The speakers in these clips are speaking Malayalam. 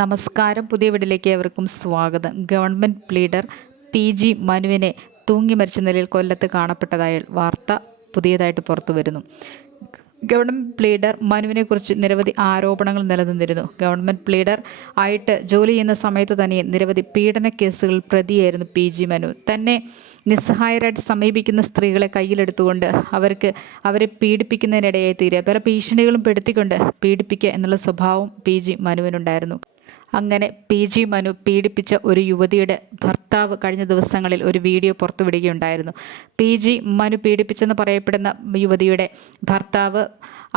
നമസ്കാരം. പുതിയ വീട്ടിലേക്ക് ഏവർക്കും സ്വാഗതം. ഗവൺമെന്റ് ലീഡർ പി ജി മനുവിനെ തൂങ്ങി മരിച്ച നിലയിൽ കൊല്ലത്ത് കാണപ്പെട്ടതായ വാർത്ത പുതിയതായിട്ട് പുറത്തു വരുന്നു. ഗവൺമെന്റ് പ്ലീഡർ മനുവിനെക്കുറിച്ച് നിരവധി ആരോപണങ്ങൾ നിലനിന്നിരുന്നു. ഗവൺമെന്റ് പ്ലീഡർ ആയിട്ട് ജോലി ചെയ്യുന്ന സമയത്ത് തന്നെ നിരവധി പീഡന കേസുകളിൽ പ്രതിയായിരുന്നു പി ജി മനു. തന്നെ നിസ്സഹായരായിട്ട് സമീപിക്കുന്ന സ്ത്രീകളെ കയ്യിലെടുത്തുകൊണ്ട് അവർക്ക് അവരെ പീഡിപ്പിക്കുന്നതിനിടയായി തീരുക പല ഭീഷണികളും പെടുത്തിക്കൊണ്ട് പീഡിപ്പിക്കുക എന്നുള്ള സ്വഭാവം പി ജി മനുവിനുണ്ടായിരുന്നു. അങ്ങനെ പി ജി മനു പീഡിപ്പിച്ച ഒരു യുവതിയുടെ ഭർത്താവ് കഴിഞ്ഞ ദിവസങ്ങളിൽ ഒരു വീഡിയോ പുറത്തുവിടുകയുണ്ടായിരുന്നു. പി ജി മനു പീഡിപ്പിച്ചെന്ന് പറയപ്പെടുന്ന യുവതിയുടെ ഭർത്താവ്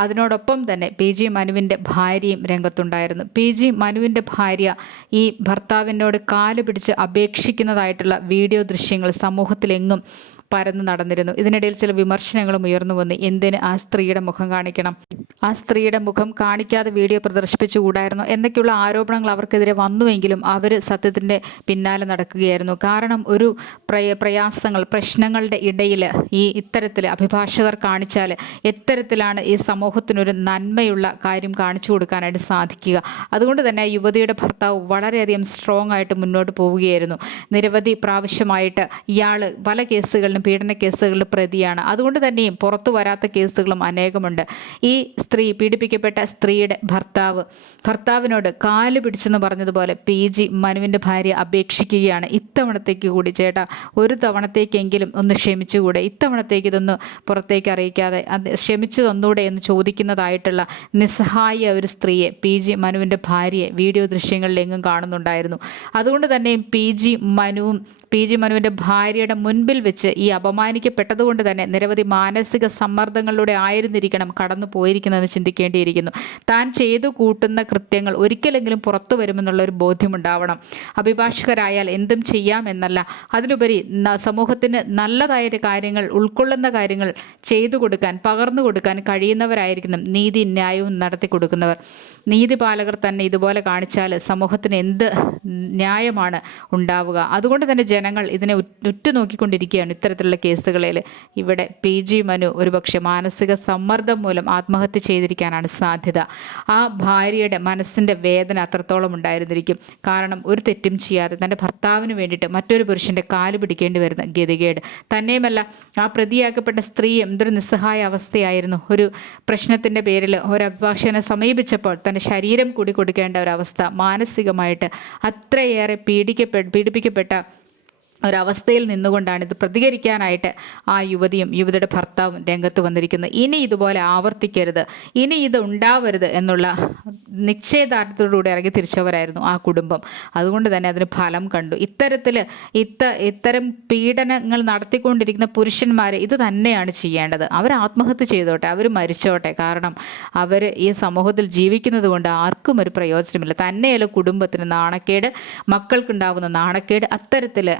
അതിനോടൊപ്പം തന്നെ പി ജി മനുവിന്റെ ഭാര്യയും രംഗത്തുണ്ടായിരുന്നു. പി ജി മനുവിന്റെ ഭാര്യ ഈ ഭർത്താവിനോട് കാൽ പിടിച്ച് അപേക്ഷിക്കുന്നതായിട്ടുള്ള വീഡിയോ ദൃശ്യങ്ങൾ സമൂഹത്തിലെങ്ങും പരന്നു നടന്നിരുന്നു. ഇതിനിടയിൽ ചില വിമർശനങ്ങളും ഉയർന്നു വന്നു. എന്തിന് ആ സ്ത്രീയുടെ മുഖം കാണിക്കണം? ആ സ്ത്രീയുടെ മുഖം കാണിക്കാതെ വീഡിയോ പ്രദർശിപ്പിച്ചുകൂടായിരുന്നു? എന്നൊക്കെയുള്ള ആരോപണങ്ങൾ അവർക്കെതിരെ വന്നുവെങ്കിലും അവർ സത്യത്തിന്റെ പിന്നാലെ നടക്കുകയായിരുന്നു. കാരണം ഒരു പ്രയ പ്രയാസങ്ങൾ പ്രശ്നങ്ങളുടെ ഇടയിൽ ഈ ഇത്തരത്തിൽ അഭിഭാഷകർ കാണിച്ചാൽ എത്തരത്തിലാണ് ഈ സമൂഹത്തിനൊരു നന്മയുള്ള കാര്യം കാണിച്ചു കൊടുക്കാനായിട്ട് സാധിക്കുക. അതുകൊണ്ട് തന്നെ യുവതിയുടെ ഭർത്താവ് വളരെയധികം സ്ട്രോങ് ആയിട്ട് മുന്നോട്ട് പോവുകയായിരുന്നു. നിരവധി പ്രാവശ്യമായിട്ട് ഇയാൾ പല കേസുകളിലും പീഡന കേസുകളിൽ പ്രതിയാണ്. അതുകൊണ്ട് തന്നെയും പുറത്തു വരാത്ത കേസുകളും അനേകമുണ്ട്. ഈ സ്ത്രീ പീഡിപ്പിക്കപ്പെട്ട സ്ത്രീയുടെ ഭർത്താവ് ഭർത്താവിനോട് കാൽ പിടിച്ചെന്ന് പറഞ്ഞതുപോലെ പി ജി മനുവിന്റെ ഭാര്യ അപേക്ഷിക്കുകയാണ്. ഇത്തവണത്തേക്ക് കൂടി ചേട്ടാ ഒരു തവണത്തേക്കെങ്കിലും ഒന്ന് ക്ഷമിച്ചുകൂടെ? ഇത്തവണത്തേക്ക് ഇതൊന്ന് പുറത്തേക്ക് അറിയിക്കാതെ അത് ക്ഷമിച്ചു തന്നൂടെ എന്ന് ചോദിക്കുന്നതായിട്ടുള്ള നിസ്സഹായ ഒരു സ്ത്രീയെ പി ജി മനുവിന്റെ ഭാര്യയെ വീഡിയോ ദൃശ്യങ്ങളിലെങ്ങും കാണുന്നുണ്ടായിരുന്നു. അതുകൊണ്ട് തന്നെയും പി ജി മനുവും പി ജി മനുവിന്റെ ഭാര്യയുടെ മുൻപിൽ വെച്ച് അപമാനിക്കപ്പെട്ടതുകൊണ്ട് തന്നെ നിരവധി മാനസിക സമ്മർദ്ദങ്ങളിലൂടെ ആയിരുന്നിരിക്കണം കടന്നു പോയിരിക്കുന്നതെന്ന് ചിന്തിക്കേണ്ടിയിരിക്കുന്നു. താൻ ചെയ്തു കൂട്ടുന്ന കൃത്യങ്ങൾ ഒരിക്കലെങ്കിലും പുറത്തു വരുമെന്നുള്ള ഒരു ബോധ്യമുണ്ടാവണം. അഭിഭാഷകരായാൽ എന്തും ചെയ്യാം എന്നല്ല. അതിനുപരി സമൂഹത്തിന് നല്ലതായ കാര്യങ്ങൾ ഉൾക്കൊള്ളുന്ന കാര്യങ്ങൾ ചെയ്തു കൊടുക്കാൻ പകർന്നു കൊടുക്കാൻ കഴിയുന്നവരായിരിക്കണം നീതി ന്യായവും നടത്തി കൊടുക്കുന്നവർ. നീതിപാലകർ തന്നെ ഇതുപോലെ കാണിച്ചാൽ സമൂഹത്തിന് എന്ത് ന്യായമാണ് ഉണ്ടാവുക. അതുകൊണ്ട് തന്നെ ജനങ്ങൾ ഇതിനെ ഉറ്റുനോക്കിക്കൊണ്ടിരിക്കുകയാണ്. ഉറ്റുനോക്കിക്കൊണ്ടിരിക്കുകയാണ് ഇത്തരത്തിലുള്ള കേസുകളിൽ ഇവിടെ പി ജി മനു ഒരുപക്ഷെ മാനസിക സമ്മർദ്ദം മൂലം ആത്മഹത്യ ചെയ്തിരിക്കാനാണ് സാധ്യത. ആ ഭാര്യയുടെ മനസ്സിന്റെ വേദന അത്രത്തോളം ഉണ്ടായിരുന്നിരിക്കും. കാരണം ഒരു തെറ്റും ചെയ്യാതെ തന്റെ ഭർത്താവിന് വേണ്ടിയിട്ട് മറ്റൊരു പുരുഷന്റെ കാൽ പിടിക്കേണ്ടി വരുന്ന ഗതികേട്. തന്നെയുമല്ല ആ പ്രതിയാക്കപ്പെട്ട സ്ത്രീ എന്തൊരു നിസ്സഹായ അവസ്ഥയായിരുന്നു. ഒരു പ്രശ്നത്തിന്റെ പേരിൽ ഒരു അഭിഭാഷകനെ സമീപിച്ചപ്പോൾ തന്റെ ശരീരം കൂടി കൊടുക്കേണ്ട ഒരവസ്ഥ മാനസികമായിട്ട് അത്രയേറെ പീഡിക്കപ്പെ പീഡിപ്പിക്കപ്പെട്ട ഒരവസ്ഥയിൽ നിന്നുകൊണ്ടാണ് ഇത് പ്രതികരിക്കാനായിട്ട് ആ യുവതിയും യുവതിയുടെ ഭർത്താവും രംഗത്ത് വന്നിരിക്കുന്നത്. ഇനി ഇതുപോലെ ആവർത്തിക്കരുത്. ഇനി ഇത് ഉണ്ടാവരുത് എന്നുള്ള നിശ്ചയദാർഢ്യത്തോടുകൂടി ഇറങ്ങി തിരിച്ചവരായിരുന്നു ആ കുടുംബം. അതുകൊണ്ട് തന്നെ അതിന് ഫലം കണ്ടു. ഇത്തരത്തിൽ ഇത്ത ഇത്തരം പീഡനങ്ങൾ നടത്തിക്കൊണ്ടിരിക്കുന്ന പുരുഷന്മാർ ഇത് തന്നെയാണ് ചെയ്യേണ്ടത്. അവർ ആത്മഹത്യ ചെയ്തോട്ടെ അവർ മരിച്ചോട്ടെ. കാരണം അവർ ഈ സമൂഹത്തിൽ ജീവിക്കുന്നത് കൊണ്ട് ആർക്കും ഒരു പ്രയോജനമില്ല. തന്നെയല്ല കുടുംബത്തിന് നാണക്കേട് മക്കൾക്കുണ്ടാവുന്ന നാണക്കേട്. അത്തരത്തിൽ